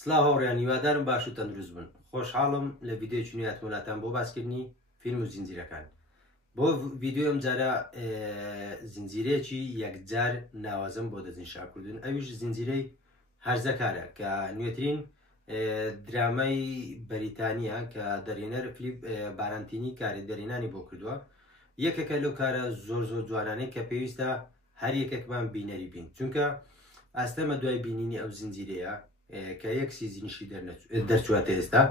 سلااو هاوڕێیان هیوادارم باش و تەندروست بن. خۆشحاڵم لە ڤیددیۆی نوێتموناتان بۆ باسکردنی فیلم و زنجیرەکان. بۆ ڤیددیۆ ئەم جارە زنجیرەیەکی یەکجار ناوازم بۆ دەستنیشانکردن، ئەویش زنجیرەی هەرزەکارە کە نوێترین درامای بەریتانیا کە دەرێنەر فلیپ بارانتینی کاری دەرێنانی بۆ کردووە. یەکێکە لەو کارە زۆر جوانانەی کە پێویستە هەر یەکێکمان بینەری بین، چونکە ئاستەمە دوای بینینی ئەو زنجیرەیە کە یەک سیزنیشی دەرچواتە ئێستا،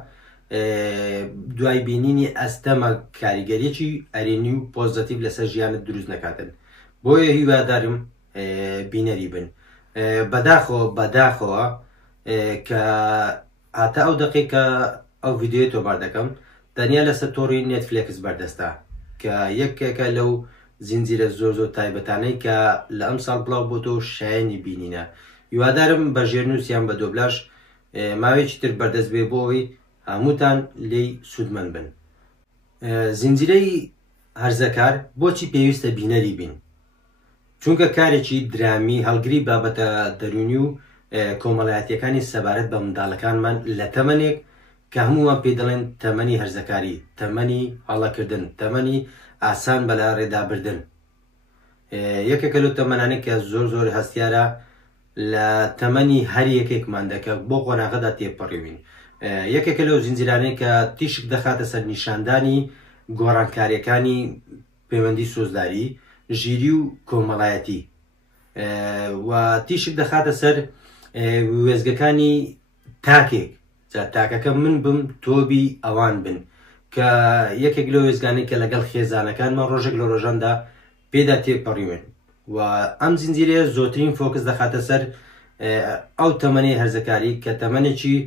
دوای بینینی ئەستەمە کاریگەریەکی ئەرێنی و پۆزتیڤ لەسەر ژیانت دروست نەکاتن. بۆیە هیوادارم بینەری بن. بەداخەوە کە هاتە ئەو دقیقە ئەو ڤیددیۆی تۆمار دەکەم تەنیا لەسەر تۆڕی نێتفلێکس بەردەستە کە یەکێکە لەو زنجیرە زۆر تایبەتانەی کە لە ئەم ساڵ بڵاو بۆ تۆ شایانی بینینە. هیوادارم بە ژێرنووسیان بە دۆبلاژ ماوەیەکی تر بەردەست بێ بۆ ئەوەی هەمووتان لێی سوودمەند بن. زنجیرەی هەرزەکار بۆچی پێویستە بینەری بین؟ چونکە کارێکی درامی هەڵگری بابەتە دەرونی و کۆمەڵایەتیەکانی سەبارەت بە منداڵەکانمان لە تەمەنێک کە هەمووان پێ دەڵێن تەمەنی هەرزەکاری، تەمەنی هەڵەکردن، تەمەنی ئاسان بەلا ڕێدابردن. یەکێکە لەو تەمەنانێک کە زۆر هەستیارە لە تەمەنی هەر یەکێکمان دەکە بۆ قۆناغەدا تێپەڕیوین. یەکێکە لەو زنجیرانەی کە تیشک دەخاتە سەر نیشاندانی گۆڕانکاریەکانی پەیوەندی سۆزداری، ژیری و کۆمەڵایەتی، و تیشک دەخاتە سەر وێزگەکانی تاکێک، تاکەکە من بم تۆبی ئەوان بن، کە یەکێک لە وێزگانەی کە لەگەڵ خێزانەکانمان ڕۆژێک لە ڕۆژاندا پێدا تێپەڕیوێن. و ئەم زنجیرەیە زۆرترین فۆکس دەخاتە سەر ئەو تەمەنی هەرزەکاری کە تەمەنێکی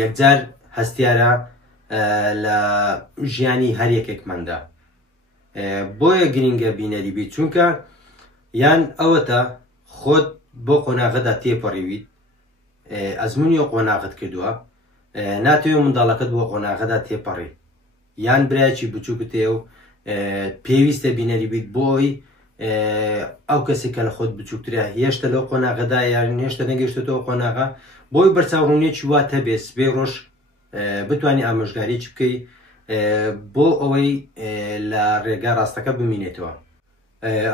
یەکجار هەستیارە لە ژیانی هەر یەکێکماندا. بۆیە گرنگە بینەری بیت، چونکە یان ئەوەتە خۆت بۆ قۆناغەدا تێپەڕیویت، ئەزمموی قۆناغت کردووە، ناتوێت منداڵەکەت بۆ قۆناغەدا تێپەڕی، یان برایکی بچووکت هەیە و پێویستە بینەری بیت بۆی ئەو کەسێک کە لە خۆت بچووکترە هێشتا لەو قۆناغەدا یان هێشتا نەگەیشتێتەوە قۆناغا، بۆی بەرچاوڕوونێکی واتە بێت سبێ ڕۆژ بتوانانی ئامۆژگاریی بکەی بۆ ئەوەی لە ڕێگا ڕاستەکە بمینێتەوە.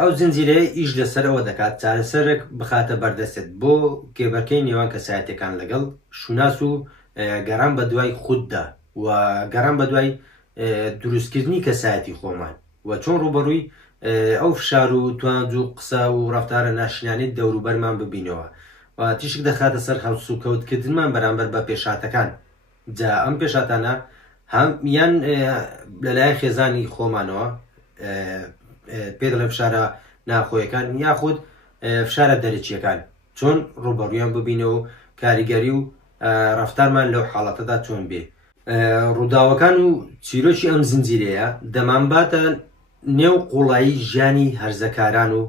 ئەو زنجیرەیە ئیش لەسەر ئەوە دەکات چارەسەرێک بخاتە بەردەستێت بۆ کێبەرکەی نێوان کەسایەتەکان لەگەڵ شوناس و گەڕان بە دوای خوددا و گەڕان بە دوای دروستکردنی کەسایەتی خۆمان و چۆن ڕوبەڕووی ئەو فشار و توانج و قسە و ڕەفتارە ناشنیانێت دەوروبەرمان ببینەوە و تیشک دەخاتە سەر هەڵسو و کەوتکردنمان بەرامبەر بە پێشاتەکان. جا ئەم پێشاتانە یان لەلایەن خێزانی خۆمانەوە پێ دەڵێن فشارە ناخۆیەکان یاخود فشارە دەرەچیەکان، چۆن ڕوبەڕوویان ببینەوە و کاریگەری و ڕەفتارمان لەو حاڵەتەدا چۆن بێ. ڕووداوەکان و چیرۆکی ئەم زنجیرەیە دەمانباتە نێو قوڵایی ژیانی هەرزەکاران و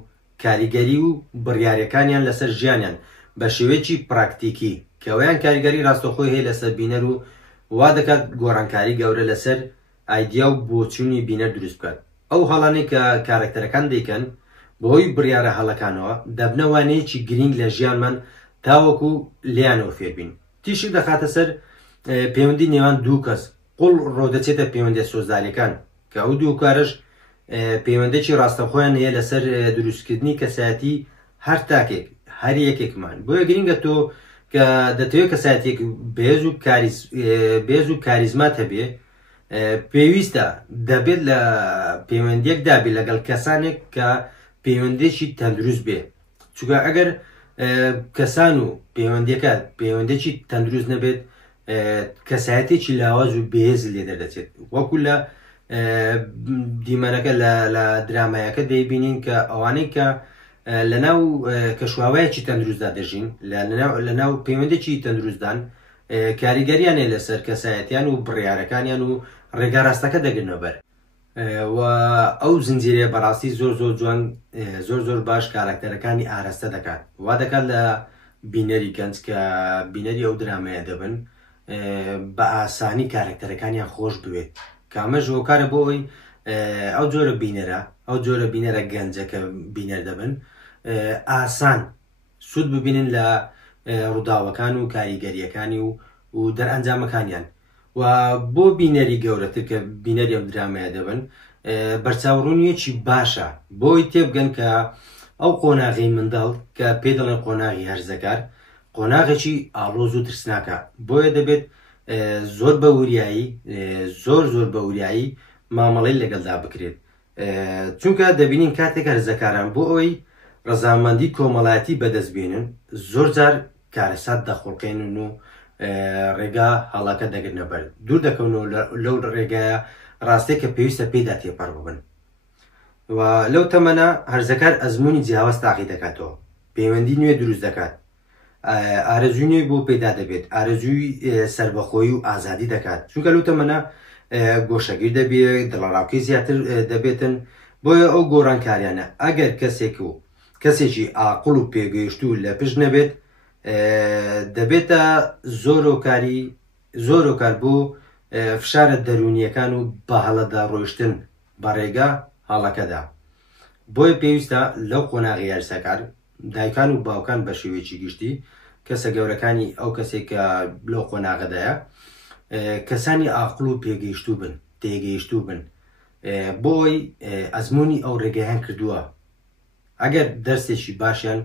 کاریگەری و بڕیارەکانیان لەسەر ژیانیان بە شێوەیەکی پراکتیکی کە ئەویان کاریگەری ڕاستەخۆی هەیە لەسەر بینەر و وا دەکات گۆڕانکاری گەورە لەسەر ئایدیا و بۆچوونی بینەر دروست بکات. ئەو هەڵانەی کە کارکتەرەکان دەیکەن بەهۆی بڕیارە هەڵەکانەوە دەبنەوانەیەکی گرنگ لە ژیانمان تاوەکو لیانەوە فێربین. تیشک دەخاتە سەر پەیوەندی نێوان دوو کەس، قوڵ ڕۆدەچێتە پەیوەندی سۆزداریەکان کە ئەو دوو کارش پەیوەندێکی ڕاستەخۆیان هەیە لەسەر دروستکردنی کەسایەتی هەر تاکێک هەر یەکێکمان. بۆیە گرنگە تۆ کە دەتەوێت کەسایەتێک بێز و کاریزمات هەبێ، پێویستە دەبێت لە پەیوەندێکدا بێ لەگەڵ کەسانێک کە پەیوەندێکی تەندروست بێ، چونکە ئەگەر کەسان و پەیوەندەکە پەیوەندێکی تەندروست نەبێت، کەسایەتێکی لاواز و بێز لێ دەدەچێت. وەکو لە دیمەنەکە لە درامایەکە دەیبینین کە ئەوانەی کە لەناو کەشواوایەکی تەندروستدا دەژین، لەناو پەیوەندێکی تەندروستدان کاریگەریانێ لەسەر کەسایەتیان و بڕیارەکانیان و ڕێگا ڕاستەکە دەگرنەوە بەر. و ئەو زنجیرەیە بەڕاستی زۆر جوان، زۆر باش کارکتەرەکانی ئاراستە دەکات، وا دەکات لە بینەری گەنج کە بینەری ئەو درامەیە دەبن بە ئاسانی کارکتەرەکانیان خۆش بوێت، کامەژ هۆکارە بۆ ئەوەی ئەو جۆرە بینەرە گەنجە کە بینەر دەبن ئاسان سوود ببینن لە ڕووداوەکان و کاریگەریەکانی و دەرئەنجامەکانیان و بۆ بینەری گەورەتر کە بینەری ئەم درامایە دەبن بەرچاوڕوونیەکی باشە بۆی تێبگەن کە ئەو قۆناغی منداڵ کە پێ دەڵێن قۆناغی هەرزەکار قۆناغێکی ئاڵۆز و ترسناکە بۆیە دەبێت زۆر بە وریایی زۆر بە وریایی مامەڵەی لەگەڵدا بکرێت چونکە دەبینین کاتێک هەرزەکاران بۆ ئەوەی ڕەزامەندی کۆمەڵایەتی بەدەستبێنن زۆر جار کارەسات دەخۆڵقێنن و ڕێگا هەڵاکە دەگرنە بەر دوور دەکەونەوە لەو ڕێگایە ڕاستەی کە پێویستە پێدا تێپەڕ ببن و لەو تەمەنە هەرزەکار ئەزمموی جیاواز تاقی دەکاتەوە پەیوەندی نوێ دروست دەکات ئارەزوی نوێ بۆ پەیدا دەبێت ئارەزووی سربەخۆیی و ئازادی دەکات چونکە لەو تەمەنە گۆشەگیر دەبێت دڵڕاوکەی زیاتر دەبێتن بۆیە ئەو گۆڕانکاریانە ئەگەر کەسێکی ئاقڵ و پێگەیشتوو لە پشت نەبێت دەبێتە زۆر کار بۆ فشارە دەرونیەکان و بە هەڵەدا ڕۆیشتن بە ڕێگا هەڵەکەدا بۆیە پێویستە لەو قۆناغی هەرزەکار دایکان و باوکان بە شێوەیەکی گشتی کەسە گەورەکانی ئەو کەسێک کە لەو قۆناغەدایە کەسانی ئاقڵ و تێگەیشتوو بن بۆی ئەزمموی ئەو ڕێگەیان کردووە ئەگەر دەرسێکی باشیان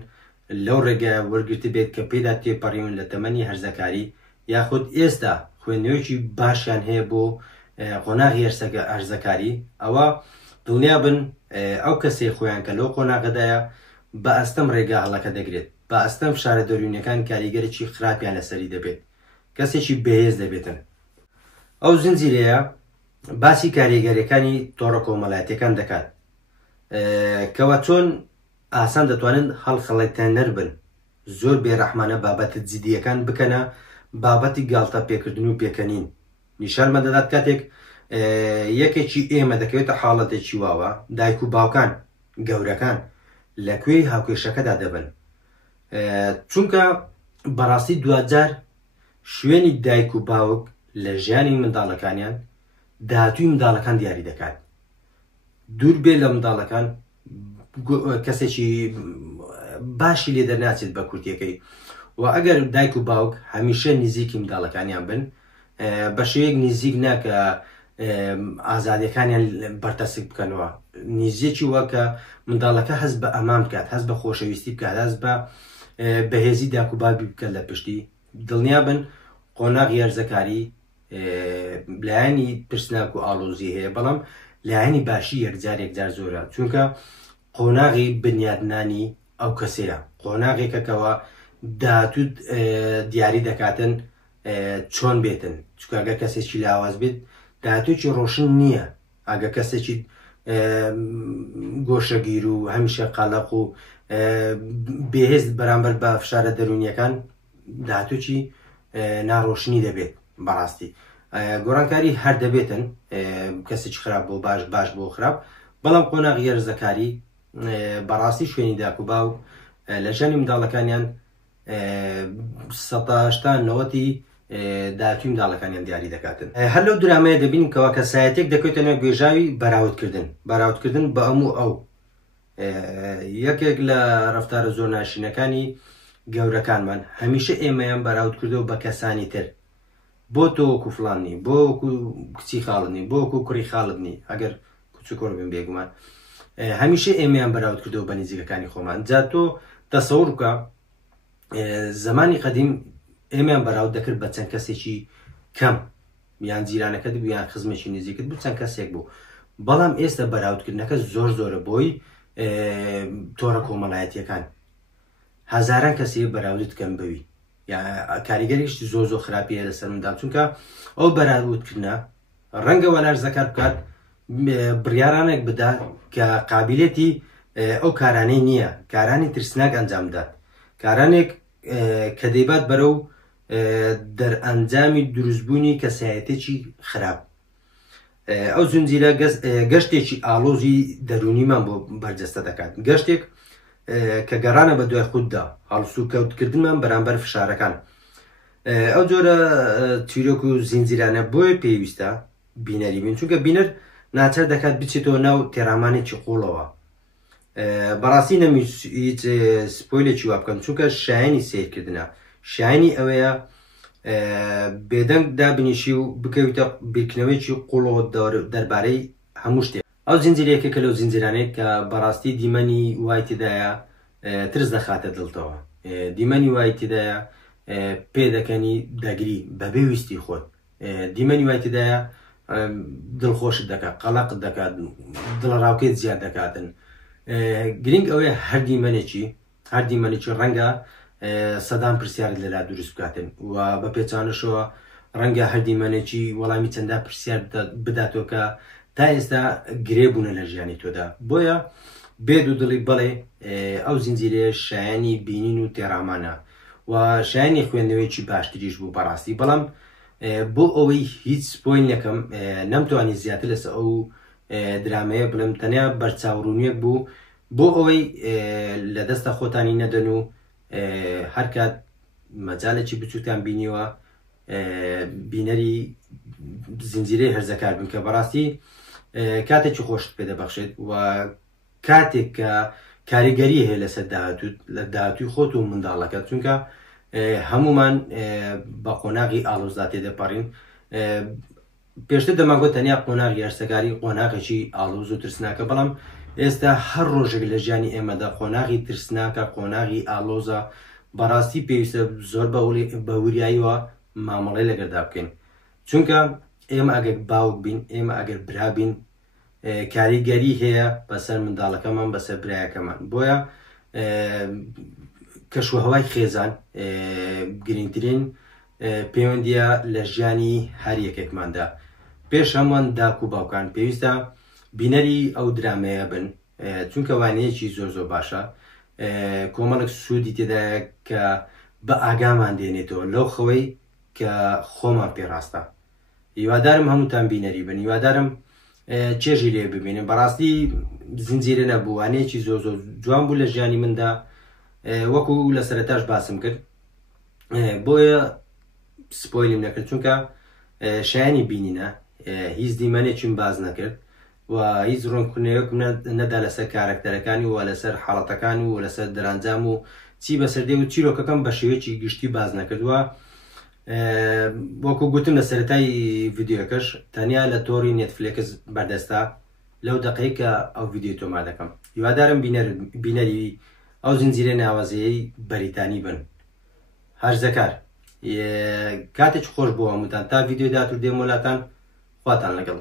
لەو ڕێگە وەرگرت بێت کە پێدا تێپەڕیون لە تەمەنی هەرزەکاری یاخود ئێستا خوێندنەوەیکی باشیان هەیە بۆ قۆناغی هەرزەکاری ئەوە دڵنیا بن ئەو کەسێ خۆیان کە لەو قۆناغەدایە بە ئەستەم ڕێگا هەڵەکە دەگرێت بە ئەستەم شارە دەرونیەکان کاریگەرێکی خراپیان لەسەری دەبێت کەسێکی بەهێز دەبێتن ئەو زنجیرەیە باسی کاریگەریەکانی تۆڕە کۆمەڵایەتیەکان دەکات کەوە چۆن ئاسان دەتوانن هەڵخەڵەتێنەر بن زۆر بێڕەحمانە بابەتە جدیەکان بکەنە بابەتی گاڵتە پێکردن و پێکەنین نیشانمە دەدات کاتێک یەکێکی ئێمە دەکەوێتە حاڵەتێکی واوە دایک و باوکان گەورەکان لەکوێی هاوکێشەکەدا دەبن چونکە بەڕاستی دوجار شوێنی دایک و باوک لە ژیانی منداڵەکانیان داهاتووی منداڵەکان دیاری دەکات دوور بێ لە منداڵەکان کەسێکی باشی لێ دەرناچێت بە کورتیەکەی و ئەگەر دایک و باوک هەمیشە نزیکی منداڵەکانیان بن بە شێوەیەک نزیک ناکە ئازادیەکانیان بەرتەسک بکەنەوە نزیێکی وەکە منداڵەکە هەست بە ئەمان بکات هەست بە خۆشەویستی بکات هەست بە بەهێزی داک و بابی بکەن لە پشتی دڵنیا بن قۆناغی هەرزەکاری لایەنی پرسناک و ئاڵۆزی هەیە بەڵام لایەنی باشی یەکجار زۆرە چونکە قۆناغی بنیادنانی ئەو کەسەیە قۆناغێکەکەوە داهاتوو دیاری دەکاتن چۆن بێتن چونکە ئەگە کەسێکی لاواز بێت داهاتووی ڕۆشن نییە ئەگە کەسێکی گۆشەگیر و هەمیشە قەڵەق و بێهێز بەرامبەر بە فشارە دەرونیەکان داهاتووی ناڕۆشنی دەبێت بەڕاستی گۆڕانکاری هەر دەبێتن کەسێکی خراپ بۆ باش بۆ خراپ بەڵام قۆناغی هەرزەکاری بەڕاستی شوێنی داک و باوک لە ژیانی منداڵەکانیان 90 داهاتووی منداڵەکانیان دیاری دەکاتن هەر لەو درامەیە دەبینین کەوا کەسایەتێک دەکەوێتە ناو گوێژاوی بەراوردکردن بە ئەو یەکێک لە ڕەفتارە زۆر ناشینەکانی گەورەکانمان هەمیشە ئێمەیان بەراورد کردەوە بە کەسانی تر بۆ تۆ وەکو فڵانی بۆ وەکو کچی خاڵنی بۆ وەکو کوڕی خاڵبنی ئەگەر کوچ کۆڕ بن بێگومان هەمیشە ئێمەیان بەراورد کردەوە بە نزیکەکانی خۆمان جا تۆ تەسەوڕ بکە زمانی قەدیم ئێمەیان بەراورد دەکرد بە چەند کەسێکی کەم یان جیرانەکەت بوو یان خزمێکی نزیکت بوو چەند کەسێک بوو بەڵام ئێستا بەراوردکردنەکە زۆرە بۆی تۆڕە کۆمەڵایەتیەکان هەزاران کەسی بەراورد کەم بەوی کاریگەریشتی زۆر خراپیە لەسەر منداڵ چونکە ئەو بەراوردکردنە ڕەنگە وەلارزەکار بکات بڕیارانێک بدات کە قابلێتی ئەو کارانەی نییە کارانی ترسناک ئەنجام بدات کارانێک کە دەیبات بەرەو دەرئەنجامی دروستبوونی کەسایەتێکی خراپ ئەو زنجیرە گەشتێکی ئاڵۆزی دەرونیمان بۆ بەرجەستە دەکات گەشتێک کە گەڕانە بە دوای خوددا هەڵسوو کەوتکردنمان بەرامبەر فشارەکان ئەو جۆرە تیرۆک و زنجیرانە بۆیە پێویستە بینەری بین چونکە بینەر ناچار دەکات بچێتەوە ناو تێڕامانێکی قوڵەوە بەڕاستی نەمی هیچ سپۆیلێکی وا بکەم چونکە شایەنی سیرکردنە شایانی ئەوەیە بێدەنگ دابنیشی و بکەویتە بیرکردنەوەیکی قوڵۆ دەربارەی هەموو شتێک. ئەو زنجیرەیەکێکە لەو زنجیرانەیە کە بەڕاستی دیمەنی وای تێدایە ترس دەخاتە دڵتەوە، دیمەنی وای تێدایە پێ دەکەنی دەگری بەبێ ویستی خۆت، دیمەنی وای تێدایە دڵخۆشت دەکات، قەڵەقت دەکات، دڵڕاوکێت زیاد دەکاتن. گرنگ ئەوەیە هەر دیمەنێکی ڕەنگە سەدان پرسیارت لەلا دروست بکاتن و بە پێچانەشەوە ڕەنگە هەر دیمەنێکی وەڵامی چەندە پرسیار بداتەوە کە تا ئێستا گرێبوونە لە ژیانی تۆدا. بۆیە بێد و دڵی بڵێ ئەو زنجیرەیە شایانی بینین و تێڕامانە و شایانی خوێندنەوەیکی باشتریش بوو بەڕاستی. بەڵام بۆ ئەوەی هیچ سپۆیل نەکەم نەمتوانی زیاتر لەسەر ئەو درامەیە بڵێم، تەنیا بەرچاوڕوونیەک بوو بۆ ئەوەی لە دەستە خۆتانی نەدەن و هەر کات مەجالێکی بچووتان بینیوە بینەری زنجیرەی هەرزەکار بن کە بەڕاستی کاتێکی خۆشت پێ دەبەخشێت و کاتێک کە کاریگەری هەیە لەسەر داهاتووی خۆت و منداڵەکەت، چونکە هەمومان بە قۆناغی ئاڵۆزدا تێدەپەڕین. پێشتر دەماگوت تەنیا قۆناغی هەرسەکاری قۆناغێکی ئاڵۆز و ترسناکە، بەڵام ئێستا هەر ڕۆژێک لە ژیانی ئێمەدا قۆناغی ترسناکە، قۆناغی ئاڵۆزە. بەڕاستی پێویستە زۆر بە وریاییەوە مامەڵەی لەگەردا بکەین، چونکە ئێمە ئەگەر باوک بین، ئێمە ئەگەر برا بین، کاریگەری هەیە بەسەر منداڵەکەمان، بەسەر برایەکەمان. بۆیە کەشوهەوای خێزان گرنگترین پەیوەندیە لە ژیانی هەر یەکێکماندا. پێش هەمووان داک و باوکان پێویستە بینەری ئەو درامەیە بن، چونکە وانەیەکی زۆر زۆر باشە، کۆمەڵک سوودی تێدایە کە بە ئاگامان دێنێتەوە لەو خەوەی کە خۆمان پێڕاستە. هیوادارم هەمووتان بینەری بن، هیوادارم چێژی لێ ببینن. بەڕاستی زنجیرە نەبوو، وانەیەکی زۆر زۆر جوان بوو لە ژیانی مندا، وەکو لە سەرەتاش باسم کرد. بۆیە سپۆیلیم نەکرد، چونکە شایانی بینینە، هیچ دیمەنێکیم باز نەکرد و هیچ ڕوونکردنەوەیەکم نەدا لەسەر کارەکتەرەکانی و لەسەر حاڵەتەکان و لەسەر دەرانجام و چی بەسەردێ و چیرۆکەکەم بە شێوەیەکی گشتی باز نەکردووە. وەکو گوتم لە سەرەتای ڤیدیۆکەش تەنیا لە تۆڕی نێتفلێکس بەردەستە لەو دەقەیە کە ئەو ڤیدیۆ تۆما دەکەم. هیوادارم بینەری ئەو زنجیرە ناوازەیەی بەریتانی بن. هەرزەکار کاتێک خۆش بۆ هەمووتان، تا ڤیدیۆ داهاتوو دێم وڵاتان، خواتان لەگەڵ.